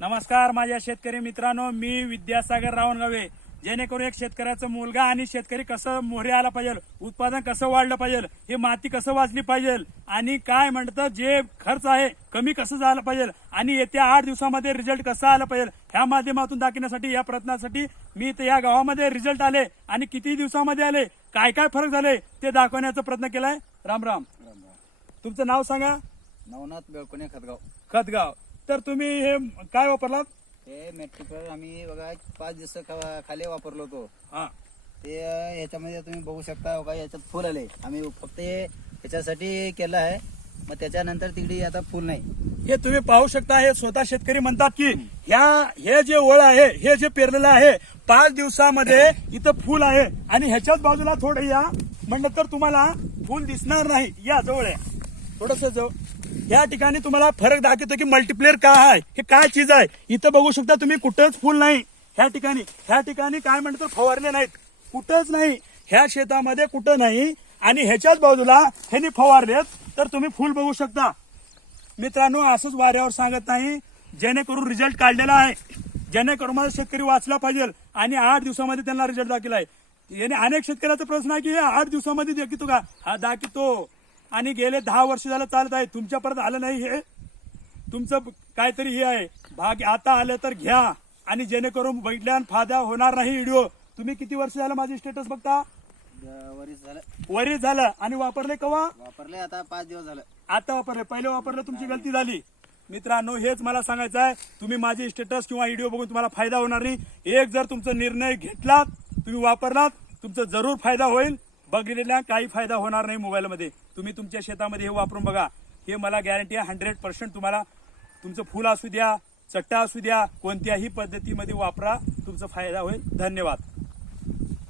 नमस्कार माझ्या शेतकरी मित्रांनो, मी विद्यासागर रावणगावे. जेणेकरून एक शेतकऱ्याचा मुलगा आणि शेतकरी कसं मोहरे आला पाहिजे, उत्पादन कसं वाढलं पाहिजे, ही माती कसं वाचली पाहिजे आणि काय म्हणतात जे खर्च आहे कमी कसं झालं पाहिजे आणि येत्या 8 दिवसामध्ये रिझल्ट कसा आला पाहिजे ह्या माध्यमातून दाखवण्यासाठी, या प्रयत्नासाठी मी इथे या गावामध्ये रिझल्ट आले आणि किती दिवसामध्ये आले, काय काय फरक झाले ते दाखवण्याचा प्रयत्न केलाय. राम राम. तुमचं नाव सांगा. नवनाथ बेळकोणे खतगाव. खतगाव. तर तुम्ही हे काय वापरलात? हे मेट्रिकल आम्ही बघा 5 दिवस खाली वापरलो होतो. हा, ते ह्याच्यामध्ये तुम्ही बघू शकता बघा, याच्यात फुल आले. आम्ही फक्त हे ह्याच्यासाठी केलं आहे, मग त्याच्यानंतर तिकडे आता फुल नाही. हे तुम्ही पाहू शकता. हे स्वतः शेतकरी म्हणतात की हे जे वळ आहे, हे जे पेरलेलं आहे 5 दिवसामध्ये इथं फुल आहे आणि ह्याच्याच बाजूला थोडं या म्हणलं तर तुम्हाला फुल दिसणार नाही. या जवळ आहे थोडस जवळ. या ठिकाणी तुम्हाला फरक दाखवतो की मल्टीप्लेअर काय आहे, हे काय चीज आहे. इथं बघू शकता तुम्ही, कुठंच फुल नाही. ह्या ठिकाणी काय म्हणतो फवारले नाहीत, कुठंच नाही. ह्या शेतामध्ये कुठं नाही आणि ह्याच्याच बाजूला ह्यांनी फवारलेत तर तुम्ही फुल बघू शकता. मित्रांनो, असंच वाऱ्यावर सांगत नाही, जेणेकरून रिझल्ट काढलेला आहे, जेणेकरून माझा शेतकरी वाचला पाहिजे आणि 8 दिवसामध्ये त्यांना रिझल्ट दाखवलाय. याने अनेक शेतकऱ्याचा प्रश्न आहे की हे 8 दिवसामध्ये दाखवतो का? हा दाखवतो आणि गेले 10 वर्ष झालं चालत आहे. तुमच्यापर्यंत आलं नाही, हे तुमचं काहीतरी हे आहे भाग. आता आलं तर घ्या आणि जेणेकरून बघितल्यान फायदा होणार नाही. व्हिडिओ तुम्ही किती वर्ष झालं माझे स्टेटस बघता? वरीच झालं. आणि वापरले केव्हा? वापरले आता 5 दिवस झालं. आता वापरले, पहिले वापरले तुमची गलती झाली. मित्रांनो, हेच मला सांगायचं आहे. तुम्ही माझे स्टेटस किंवा व्हिडिओ बघून तुम्हाला फायदा होणार नाही. एक जर तुमचा निर्णय घेतलात, तुम्ही वापरलात, तुमचा जरूर फायदा होईल. बघितलेला काही फायदा होणार नाही. मोबाईलमध्ये तुम्ही तुमच्या शेतामध्ये हे वापरून बघा. हे मला गॅरंटी आहे 100% तुम्हाला. तुमचं फुल असू द्या, चट्टा असू द्या, कोणत्याही पद्धतीमध्ये वापरा, तुमचा फायदा होईल. धन्यवाद.